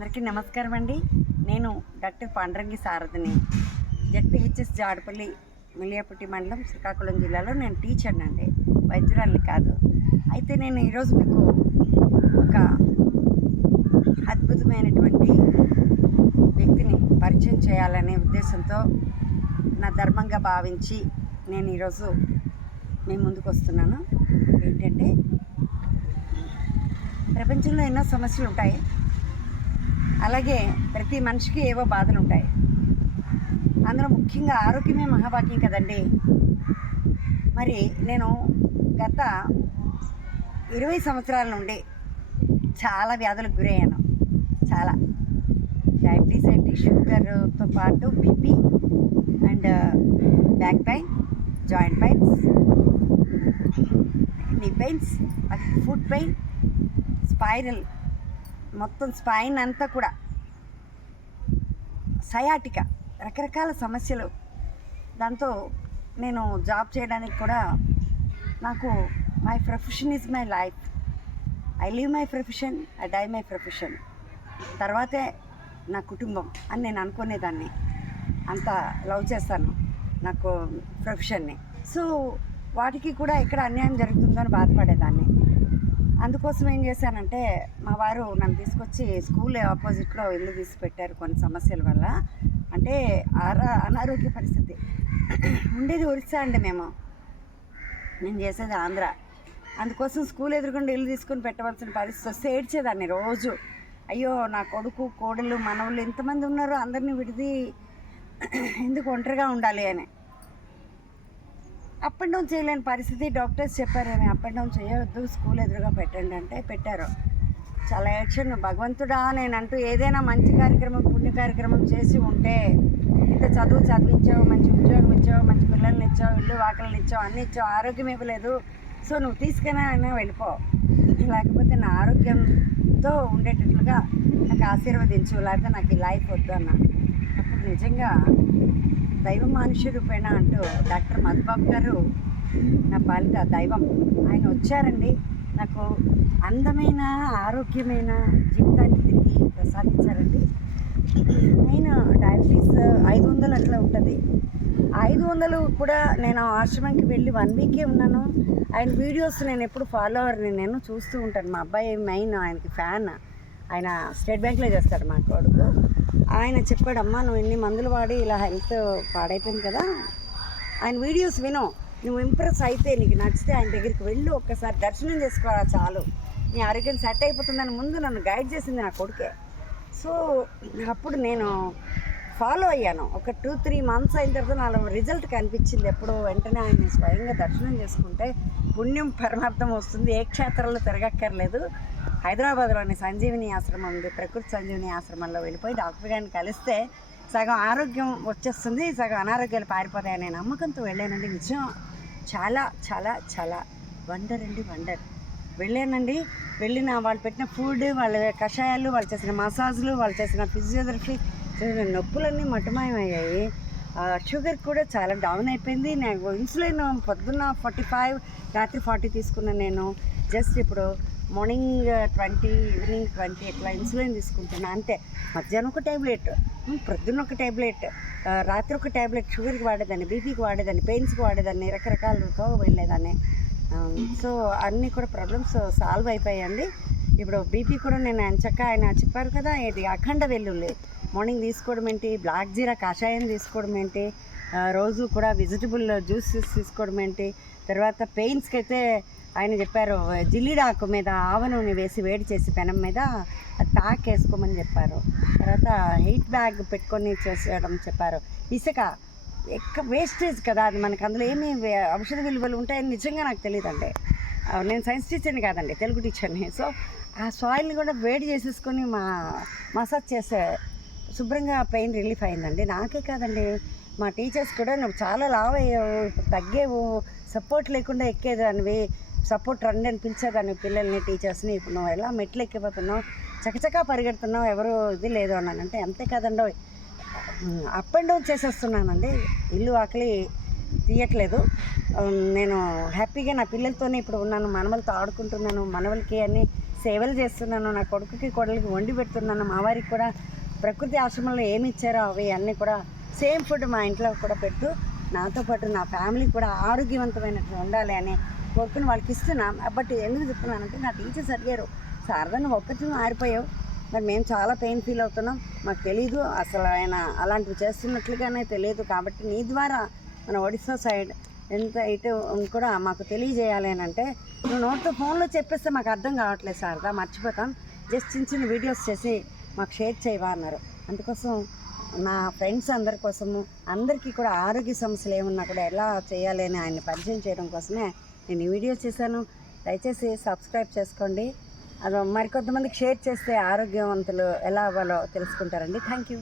అందరికీ నమస్కారం అండి. నేను డాక్టర్ పాండరంగి సారథిని. జడ్పిహెచ్ఎస్ జాడపల్లి మిలియాపట్టి మండలం శ్రీకాకుళం జిల్లాలో నేను టీచర్ని అండి వైద్యురాలు కాదు. అయితే నేను ఈరోజు మీకు ఒక అద్భుతమైనటువంటి వ్యక్తిని పరిచయం చేయాలనే ఉద్దేశంతో నా ధర్మంగా భావించి నేను ఈరోజు మీ ముందుకు వస్తున్నాను. ఏంటంటే ప్రపంచంలో ఎన్నో సమస్యలు ఉంటాయి అలాగే ప్రతి మనిషికి ఏవో బాధలు ఉంటాయి అందులో ముఖ్యంగా ఆరోగ్యమే మహాభాగ్యం కదండి. మరి నేను గత ఇరవై సంవత్సరాల నుండి చాలా వ్యాధులకు గురయ్యాను. చాలా. డయాబెటీస్ ఏంటి షుగర్తో పాటు BP and back pain joint pains నీ పెయిన్స్ ఫుడ్ పెయిన్ స్పైరల్ మొత్తం స్పైన్ అంతా కూడా సయాటిక రకరకాల సమస్యలు. దాంతో నేను జాబ్ చేయడానికి కూడా నాకు my profession is my life I live my profession I die my profession తర్వాతే నా కుటుంబం అని నేను అనుకునేదాన్ని. అంత లవ్ చేస్తాను నాకు ప్రొఫెషన్ని సో వాటికి కూడా ఎక్కడ అన్యాయం జరుగుతుందని బాధపడేదాన్ని. అందుకోసం ఏం చేశానంటే మా వారు నన్ను తీసుకొచ్చి స్కూల్ ఆపోజిట్లో ఇల్లు తీసి పెట్టారు కొన్ని సమస్యల వల్ల. అంటే ఆరా అనారోగ్య పరిస్థితి. ఉండేది ఒరిస్సా అండి మేము. నేను చేసేది ఆంధ్ర. అందుకోసం స్కూల్ ఎదురుకుండా ఇల్లు తీసుకొని పెట్టవలసిన పరిస్థితి వస్తే ఏడ్చేదాన్ని రోజు. అయ్యో నా కొడుకు కోడలు మనవులు ఎంతమంది ఉన్నారు అందరినీ విడిది. ఎందుకు ఒంటరిగా ఉండాలి అని. అప్ అండ్ డౌన్ చేయలేని పరిస్థితి డాక్టర్స్ చెప్పారేమి అప్ అండ్ డౌన్ చేయవద్దు స్కూల్ ఎదురుగా పెట్టండి అంటే పెట్టారు. చాలా యాక్షన్ భగవంతుడా నేను అంటూ ఏదైనా మంచి కార్యక్రమం పుణ్య కార్యక్రమం చేసి ఉంటే ఇంత చదువు చదివించావు మంచి ఉద్యోగం ఇచ్చావు మంచి పిల్లల్ని ఇచ్చావు ఇల్లు వాకలను ఇచ్చావు అన్నీ ఇచ్చావు ఆరోగ్యం ఇవ్వలేదు. సో నువ్వు తీసుకున్నా వెళ్ళిపో. లేకపోతే నా ఆరోగ్యంతో ఉండేటట్లుగా నాకు ఆశీర్వదించు లేకపోతే నాకు ఈ లైఫ్ వద్దు అన్న అప్పుడు నిజంగా దైవ మనుష్య రూపేణ అంటూ డాక్టర్ మధుబాబు గారు నా పాలిట దైవం. ఆయన వచ్చారండి. నాకు అందమైన ఆరోగ్యమైన జీవితాన్ని తిరిగి ప్రసాదించారండి. ఆయన డయాబెటీస్ ఐదు వందలు అట్లా ఉంటుంది. ఐదు వందలు కూడా నేను ఆశ్రమంకి వెళ్ళి వన్ వీకే ఉన్నాను. ఆయన వీడియోస్ నేను ఎప్పుడు ఫాలో అవ్వరని నేను చూస్తూ ఉంటాను. మా అబ్బాయి మెయిన్ ఆయనకి ఫ్యాన్. ఆయన స్టేట్ బ్యాంక్లో చేస్తాడు మా కొడుకు ఆయన చెప్పాడమ్మా నువ్వు ఇన్ని మందులు వాడి ఇలా హెల్త్ పాడైపోయింది కదా. ఆయన వీడియోస్ విను. నువ్వు ఇంప్రెస్ అయితే నీకు నచ్చితే ఆయన దగ్గరికి వెళ్ళు ఒక్కసారి దర్శనం చేసుకోరా చాలు. నీ ఆరోగ్యం సెట్ అయిపోతుందని ముందు నన్ను గైడ్ చేసింది నా కొడుకే. సో అప్పుడు నేను ఫాలో అయ్యాను. ఒక టూ త్రీ మంత్స్ అయిన తర్వాత నాలో రిజల్ట్ కనిపించింది. ఎప్పుడు వెంటనే ఆయన స్వయంగా దర్శనం చేసుకుంటే పుణ్యం పరమార్థం వస్తుంది. ఏ క్షేత్రంలో తిరగక్కర్లేదు. హైదరాబాద్లోని సంజీవిని ఆశ్రమం ఉంది. ప్రకృతి సంజీవిని ఆశ్రమంలో వెళ్ళిపోయి డాక్టర్ గారిని కలిస్తే సగం ఆరోగ్యం వచ్చేస్తుంది సగం అనారోగ్యాలు పారిపోతాయనే నమ్మకంతో వెళ్ళానండి. నిజం చాలా చాలా చాలా వండర్ అండి వండర్ వెళ్ళానండి. వెళ్ళిన వాళ్ళు పెట్టిన ఫుడ్ వాళ్ళ కషాయాలు వాళ్ళు చేసిన మసాజ్లు వాళ్ళు చేసిన ఫిజియోథెరపీ చేసిన నొప్పులన్నీ మటమాయమయ్యాయి. షుగర్ కూడా చాలా డౌన్ అయిపోయింది. నాకు ఇన్సులిన్ పొద్దున్న ఫార్టీ ఫైవ్ రాత్రి ఫార్టీ తీసుకున్నాను నేను. జస్ట్ ఇప్పుడు మార్నింగ్ ట్వంటీ ఈవినింగ్ ట్వంటీ ఇట్లా ఇన్సులిన్ తీసుకుంటున్నా అంతే. మధ్యాహ్నం ఒక ట్యాబ్లెట్ ప్రొద్దున ఒక ట్యాబ్లెట్ రాత్రి ఒక ట్యాబ్లెట్ షుగర్కి వాడేదాన్ని బీపీకి వాడేదాన్ని పెయిన్స్కి వాడేదాన్ని రకరకాలతో వెళ్ళేదాన్ని. సో అన్నీ కూడా ప్రాబ్లమ్స్ సాల్వ్ అయిపోయాయండి. ఇప్పుడు బీపీ కూడా నేను ఎంచక్క ఆయన చెప్పారు కదా ఇది అఖండ వెల్లుల్లి. మార్నింగ్ తీసుకోవడం ఏంటి? బ్లాక్ జీరా కషాయం తీసుకోవడం ఏంటి? రోజు కూడా వెజిటబుల్ జ్యూసెస్ తీసుకోవడం ఏంటి? తర్వాత పెయిన్స్కి అయితే ఆయన చెప్పారు జిల్లిడాకు మీద ఆవ నూనె వేసి వేడి చేసి పెనం మీద ప్యాక్ వేసుకోమని చెప్పారు. తర్వాత హీట్ బ్యాగ్ పెట్టుకొని చేసేయడం చెప్పారు. ఇసుక ఎక్క వేస్టేజ్ కదా అది మనకు అందులో ఏమి ఔషధ విలువలు ఉంటాయని నిజంగా నాకు తెలియదండి నేను సైన్స్ టీచర్ని కాదండి తెలుగు టీచర్ని. సో ఆ సాయిల్ని కూడా వేడి చేసేసుకొని మా మసాజ్ చేసే శుభ్రంగా పెయిన్ రిలీఫ్ అయిందండి. నాకే కాదండి మా టీచర్స్ కూడా నువ్వు చాలా లావ్ అయ్యావు తగ్గేవు సపోర్ట్ లేకుండా ఎక్కేదానివి. సపోర్ట్ రండి అని పిలిచేదాన్ని పిల్లల్ని టీచర్స్ని. ఇప్పుడు నువ్వు ఎలా మెట్లు ఎక్కిపోతున్నావు చకచకా పరిగెడుతున్నావు ఎవరు ఇది లేదు అన్నానంటే అంతే కదండో. అప్ అండ్ డౌన్ చేసేస్తున్నానండి. ఇల్లు ఆకలి తీయట్లేదు. నేను హ్యాపీగా నా పిల్లలతోనే ఇప్పుడు ఉన్నాను. మనవలతో ఆడుకుంటున్నాను. మనవలకి అన్ని సేవలు చేస్తున్నాను. నా కొడుకుకి కొడలికి వండి పెడుతున్నాను. మా వారికి కూడా ప్రకృతి ఆశ్రమంలో ఏమి ఇచ్చారో అవి అన్నీ కూడా సేమ్ ఫుడ్ మా ఇంట్లో కూడా పెట్టు. నాతో పాటు నా ఫ్యామిలీ కూడా ఆరోగ్యవంతమైనట్టు ఉండాలి అని కోరుకుని వాళ్ళకి ఇస్తున్నా బట్ ఎందుకు చెప్తున్నానంటే నా టీచర్స్ అడిగారు సారదా నువ్వు ఒక్కటి మారిపోయావు మరి మేము చాలా పెయిన్ ఫీల్ అవుతున్నాం. మాకు తెలీదు. అసలు ఆయన అలాంటివి చేస్తున్నట్లుగానే తెలియదు కాబట్టి నీ ద్వారా మన ఒడిశా సైడ్ ఎంత ఇటు కూడా మాకు తెలియజేయాలి అని అంటే నువ్వు నోట్తో ఫోన్లో చెప్పేస్తే మాకు అర్థం కావట్లేదు సారదా మర్చిపోతాం. జస్ట్ చిన్న చిన్న వీడియోస్ చేసి మాకు షేర్ చేయవా అన్నారు. అందుకోసం నా ఫ్రెండ్స్ అందరి కోసము అందరికీ కూడా ఆరోగ్య సమస్యలు ఏమున్నా కూడా ఎలా చేయాలి అని ఆయన పరిచయం చేయడం కోసమే నేను ఈ వీడియో చేశాను. దయచేసి సబ్స్క్రైబ్ చేసుకోండి. అది మరికొంతమందికి షేర్ చేస్తే ఆరోగ్యవంతులు ఎలా అవ్వాలో తెలుసుకుంటారండి. Thank you.